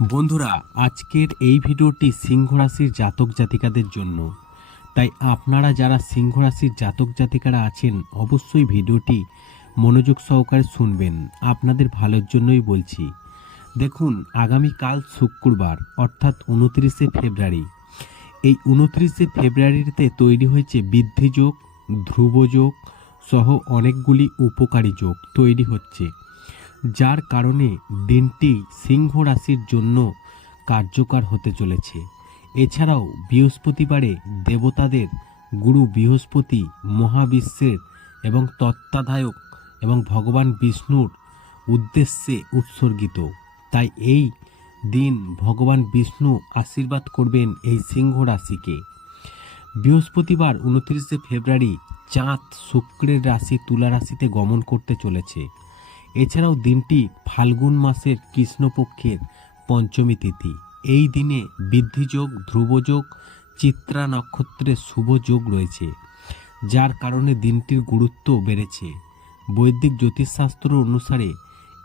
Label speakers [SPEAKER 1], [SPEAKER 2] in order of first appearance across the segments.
[SPEAKER 1] বন্ধুরা, আজকের এই ভিডিওটি সিংহ রাশির জাতক জাতিকাদের জন্য। তাই আপনারা যারা সিংহ রাশির জাতক জাতিকারা আছেন, অবশ্যই ভিডিওটি মনোযোগ সহকারে শুনবেন। আপনাদের ভালোর জন্যই বলছি। দেখুন, আগামীকাল শুক্রবার, অর্থাৎ উনত্রিশে ফেব্রুয়ারি। এই উনত্রিশে ফেব্রুয়ারিতে তৈরি হয়েছে বৃদ্ধিযোগ ধ্রুবযোগ সহ অনেকগুলি উপকারী যোগ তৈরি হচ্ছে। যার কারণে দিনটি সিংহ রাশির জন্য কার্যকর হতে চলেছে। এছাড়াও বৃহস্পতিবারে দেবতাদের গুরু বৃহস্পতি, মহাবিশ্বের এবং তত্ত্বাধায়ক এবং ভগবান বিষ্ণুর উদ্দেশ্যে উৎসর্গিত। তাই এই দিন ভগবান বিষ্ণু আশীর্বাদ করবেন এই সিংহ রাশিকে। বৃহস্পতিবার উনত্রিশে ফেব্রুয়ারি চাঁদ শুক্রের রাশি তুলা রাশিতে গমন করতে চলেছে। এছাড়াও দিনটি ফাল্গুন মাসের কৃষ্ণপক্ষের পঞ্চমী তিথি। এই দিনে বৃদ্ধিযোগ, ধ্রুবযোগ, চিত্রা নক্ষত্রের শুভ যোগ রয়েছে, যার কারণে দিনটির গুরুত্ব বেড়েছে। বৈদিক জ্যোতিষশাস্ত্র অনুসারে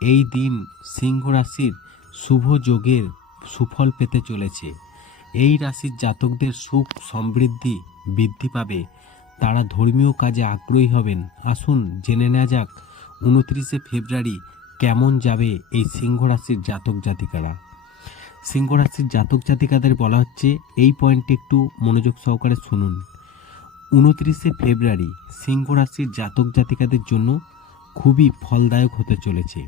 [SPEAKER 1] এই দিন সিংহ রাশির শুভ যোগের সুফল পেতে চলেছে। এই রাশির জাতকদের সুখ সমৃদ্ধি বৃদ্ধি পাবে। তারা ধর্মীয় কাজে আগ্রহী হবেন। আসুন জেনে নেওয়া যাক উনত্রিশে ফেব্রুয়ারি কেমন যাবে এই সিংহ রাশির জাতক জাতিকারা? সিংহ রাশির জাতক জাতিকাদের বলা হচ্ছে এই পয়েন্টটি একটু মনোযোগ সহকারে শুনুন। উনত্রিশে ফেব্রুয়ারি সিংহ রাশির জাতক জাতিকাদের জন্য খুবই ফলদায়ক হতে চলেছে।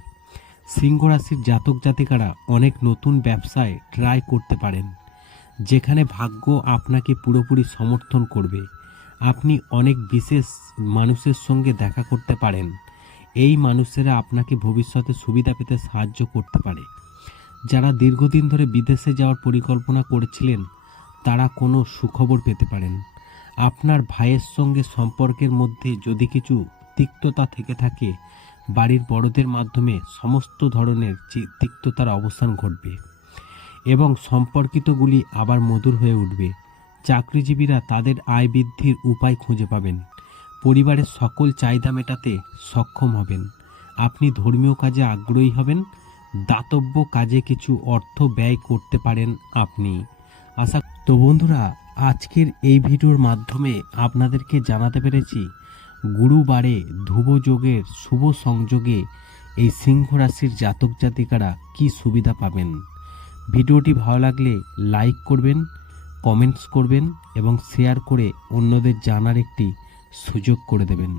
[SPEAKER 1] সিংহ রাশির জাতক জাতিকারা অনেক নতুন ব্যবসায় ট্রাই করতে পারেন, যেখানে ভাগ্য আপনাকে পুরোপুরি সমর্থন করবে। আপনি অনেক বিশেষ মানুষের সঙ্গে দেখা করতে পারেন এই মানুষেরা আপনাকে ভবিষ্যতে সুবিধা পেতে সাহায্য করতে পারে। যারা দীর্ঘদিন ধরে বিদেশে যাওয়ার পরিকল্পনা করেছিলেন, তারা কোনো সুখবর পেতে পারেন। আপনার ভাইয়ের সঙ্গে সম্পর্কের মধ্যে যদি কিছু তিক্ততা থেকে থাকে, বাড়ির বড়দের মাধ্যমে সমস্ত ধরনের তিক্ততার অবসান ঘটবে এবং সম্পর্কিতগুলি আবার মধুর হয়ে উঠবে। চাকরিজীবীরা তাদের আয় বৃদ্ধির উপায় খুঁজে পাবেন। পরিবারের সকল চাহিদা মেটাতে সক্ষম হবেন। আপনি ধর্মীয় কাজে আগ্রহী হবেন, দাতব্য কাজে কিছু অর্থ ব্যয় করতে পারেন আপনি। আশা তো বন্ধুরা, আজকের এই ভিডিওর মাধ্যমে আপনাদেরকে জানাতে পেরেছি, গুরুবারে ধ্রুবযোগের শুভ সংযোগে এই সিংহ রাশির জাতক জাতিকারা কি সুবিধা পাবেন। ভিডিওটি ভালো লাগলে লাইক করবেন, কমেন্টস করবেন এবং শেয়ার করে অন্যদের জানার একটি সুযোগ করে দেবেন।